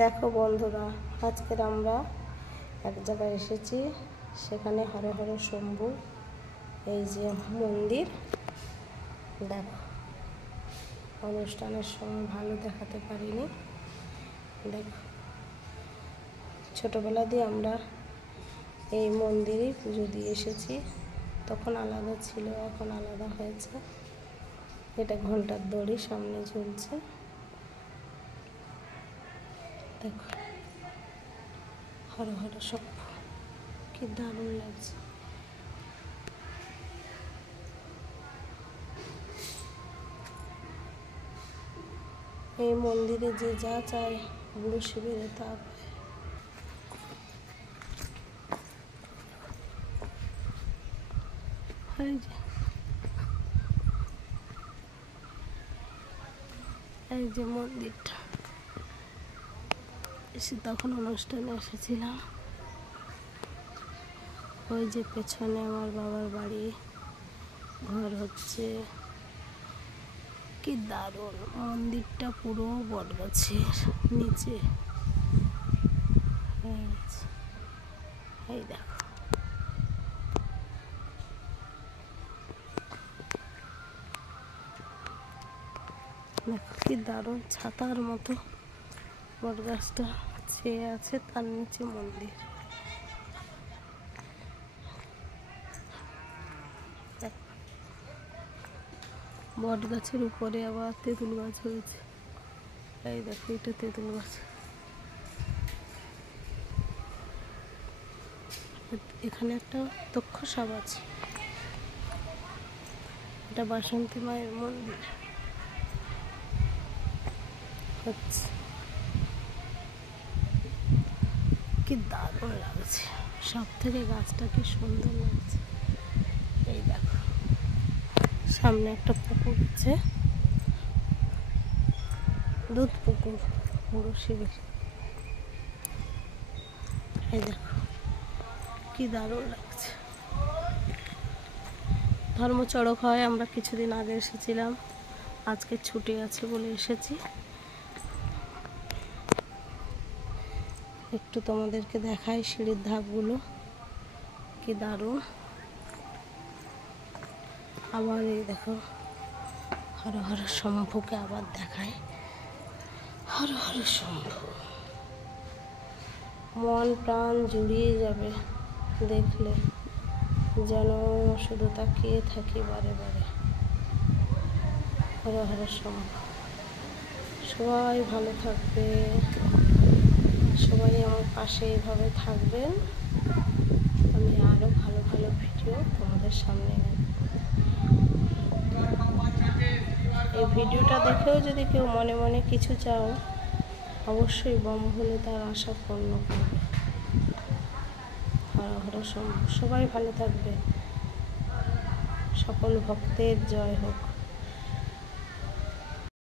দেখো বন্ধুরা, আজকের আমরা এক জায়গায় এসেছি, সেখানে হর হর শম্ভু এই যে মন্দির। দেখো, অনুষ্ঠানের সময় ভালো দেখাতে পারিনি। দেখো, ছোটোবেলা দিয়ে আমরা এই মন্দিরেই পুজো দিয়ে এসেছি। তখন আলাদা ছিল, এখন আলাদা হয়েছে। এটা ঘণ্টার দড়ি সামনে ঝুলছে। দেখো, হর হর শম্ভু, কি দারুণ লাগছে। এই মন্দিরে যে যা চায় বুড়ো শিবিরে তা পায়। এই যে মন্দিরটা, এসে তখন অনুষ্ঠানে এসেছিলাম। ওই যে পেছনে আমার বাবার বাড়ি, ঘর হচ্ছে। কি দারুণ মন্দিরটা, পুরো বটগাছের নিচে। এই দেখো, দেখো কি দারুণ ছাতার মতো বটগাছটা ছেয়ে আছে, তার নিচে মন্দির। বট গাছের উপরে আবার তেঁতুল গাছ হয়েছে। এই দেখো, এটা তেঁতুল গাছ। এখানে একটা তক্ষসাপ আছে। এটা বাসন্তী মায়ের মন্দির হচ্ছে। কি দারুণ লাগছে, সব থেকে গাছটা কি সুন্দর লাগছে। এই দেখো, সামনে একটা পুকুর আছে, দুধ পুকুর, বুড়ো শিবির। এই দেখো, কি দারুণ লাগছে। ধর্মচড়ক হয়, আমরা কিছুদিন আগে এসেছিলাম, আজকে ছুটি আছে বলে এসেছি। একটু তোমাদেরকে দেখাই সিঁড়ির ধাপগুলো, কি দারুণ। আবার এই দেখো, হর হর শম্ভুকে আবার দেখায়। হর হর শম্ভু, মন প্রাণ জুড়িয়ে যাবে দেখলে, যেন শুধু তাকিয়ে থাকি বারে বারে। হর হর শম্ভু। সবাই ভালো থাকবে, সবাই আমার পাশে এইভাবে থাকবেন। আমি আরও ভালো ভালো ভিডিও তোমাদের সামনে নেব। এই ভিডিওটা দেখেও যদি কেউ মনে মনে কিছু চাও, অবশ্যই বম হলে তার আশা পূর্ণ করবে। হর হর শম্ভু। সবাই ভালো থাকবে, সকল ভক্তের জয় হোক।